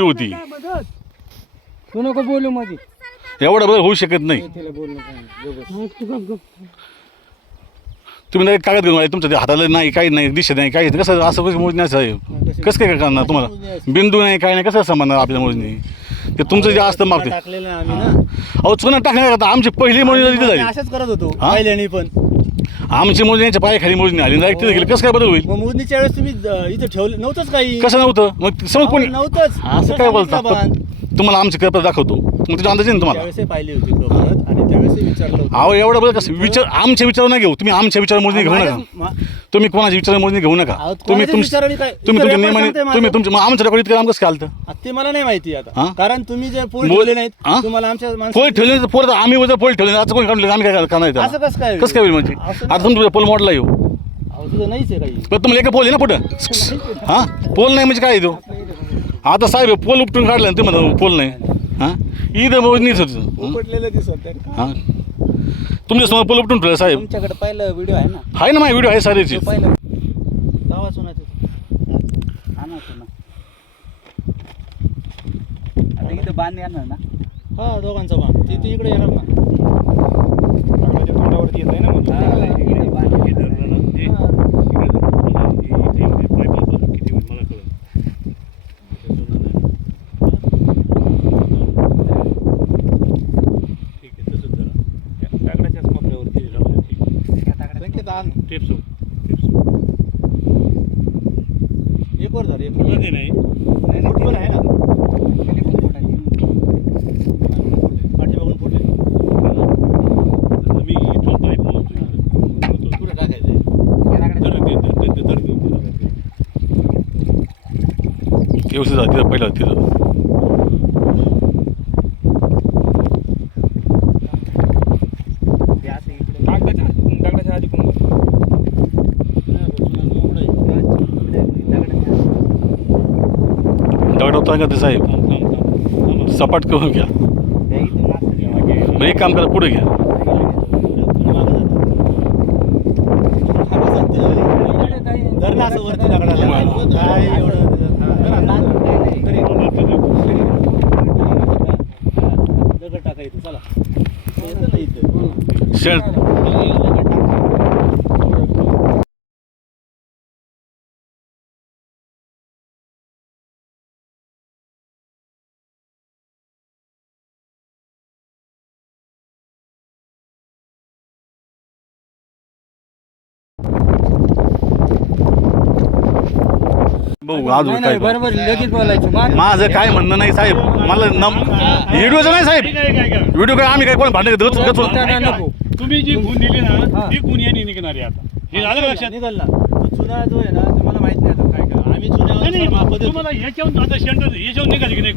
होती तू नको बोलू मध्ये एवढा बदल होऊ शकत नाही. तुम्ही नाही कागद घेऊन आले तुमच्या हाताला नाही काही नाही दिशा नाही काही कसं असं कसं मोजण्याचं आहे कसं काय करणार तुम्हाला बिंदू नाही काही नाही कसं समजणार आपल्या मोजणी ते तुमचं जे असतं मागते अहो चुना टाकण्याकरता आमची पहिली मोजणी तिथे झाली असंच करत होतो पहिल्याने पण आमची मोजण्याच्या पायाखाली मोजणी आली नाही तिथे गेली कसं काय बदल होईल मोजणीच्या वेळेस तुम्ही इथं ठेवलं नव्हतंच काही कसं नव्हतं मग समज कोणी नव्हतंच असं काय बोलता तुम्हाला आमची कल्पना दाखवतो मग त्याच्या अंदाजे ना तुम्हाला त्यावेळेस पाहिली होती खबरत आणि त्यावेळेस विचारलं होतं अहो एवढं बरं कसं विचार आमचे विचार नाही घेऊ तुम्ही आमच्या विचार मोजणी घेऊ नका तुम्ही कोणाच्या विचार मोजणी घेऊ नका तुम्ही तुमच्या नियमाने तुम्ही तुमच्या आमच्या रेकॉर्ड इतकं कसं घालतं ते मला नाही माहिती आता कारण तुम्ही जे पोल ठेवले नाहीत तुम्हाला आमच्या पोल ठेवले पोल आम्ही वजा पोल ठेवले आता कोणी काढले आम्ही काय करणार असं कसं काय कसं काय होईल म्हणजे आता तुमचा पोल मोडला येऊ तुझं नाहीच आहे काही पण तुम्हाला एका पोल आहे ना पुढं हां पोल नाही म्हणजे काय तो आता साहेब पोल उपटून काढला ना तुम्हाला पोल नाही हां इथं मोजणीच होतं उपटलेलं दिसत हां तुमच्या समोर पोल उपटून ठेवलं साहेब तुमच्याकडे पहिलं व्हिडिओ आहे ना आहे ना माझी व्हिडिओ आहे सारेची पहिलं गावा सुनायचं आणा सुना आता इथं बांध येणार ना हा दोघांचा बांध ते इकडे येणार ना तोंडावरती येत आहे ना एक वर झाली नाही पण आहे ना पाठी बघून फुटले मी इथून पाईप मोजतो पुढे टाकायचं व्यवस्थित झालं तिथं पहिलं तिथं दगडाच्या आधी पण दगड होता का ते साहेब सपाट करून घ्या मग एक काम करा पुढे घ्या धरणं असं वरती दगडाला काय एवढं दगड टाकायचं चला येतं ना इथं शेण बघू अजून काय बरोबर लगेच बोलायचं माझं काय म्हणणं नाही साहेब मला व्हिडिओचं नाही साहेब व्हिडिओ काय आम्ही काय कोण भांडण नको तुम्ही जी गुण दिली ना ती गुण यांनी निघणार आहे आता हे झालं लक्षात निघाल ना चुना जो आहे ना तुम्हाला माहित नाही आता काय करा आम्ही चुन्यावर तुम्हाला याच्याहून आता शेंड याच्याहून निघाली की नाही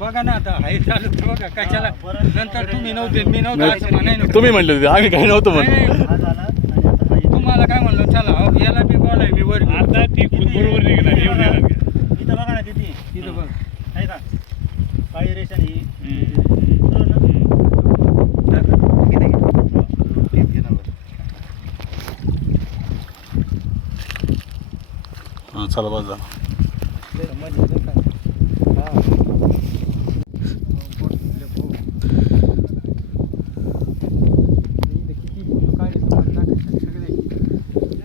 बघा ना आता हाय चालू बघा कशाला नंतर तुम्ही नव्हते मी नव्हतं तुम्ही म्हणले होते आम्ही काही नव्हतं म्हणलं तुम्हाला काय म्हणलं चला याला बी बोलाय मी वर आता ती गुण बरोबर निघणार एवढं येणार का? इथं बघा ना तिथे तिथं बघ आहे का काळी रेषा ही हां चला बस झालं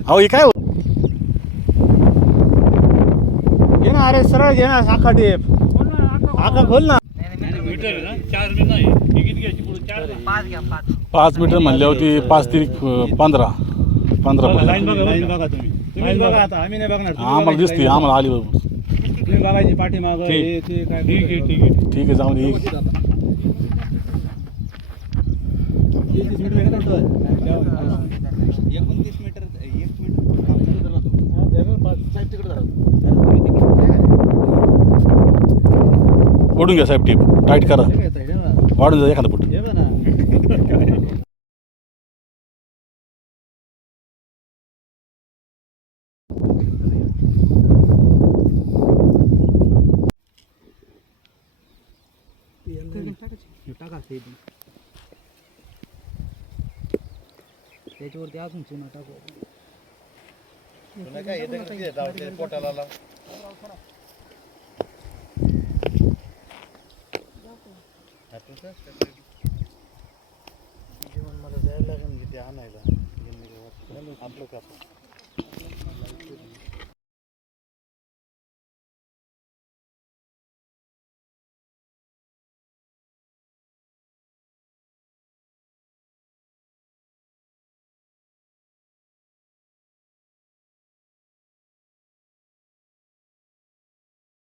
अहो हे काय घे ना अरे सरळ घे ना साखा टेप आका खोल ना मीटर आहे ना 4 मीटर नाही तिकीट घ्यायची पुढे 4 5 मीटर म्हणल्यावरती 5 3 15 लाईन बघा तुम्ही बघा आता आम्ही नाही बघणार आम्हाला दिसते आम्हाला आली बघ तुम्ही बघायची पाठीमागं हे ते काय ठीक आहे जाऊन ये 29 मीटर आहे ना 29 मीटर 1 मीटर ओढून घ्या साहेब टीप टाईट करा वाढून जा एखादा फुट त्याच्यावरती अजून चुना टाकू मला जायला लागेल आणायला आपलं का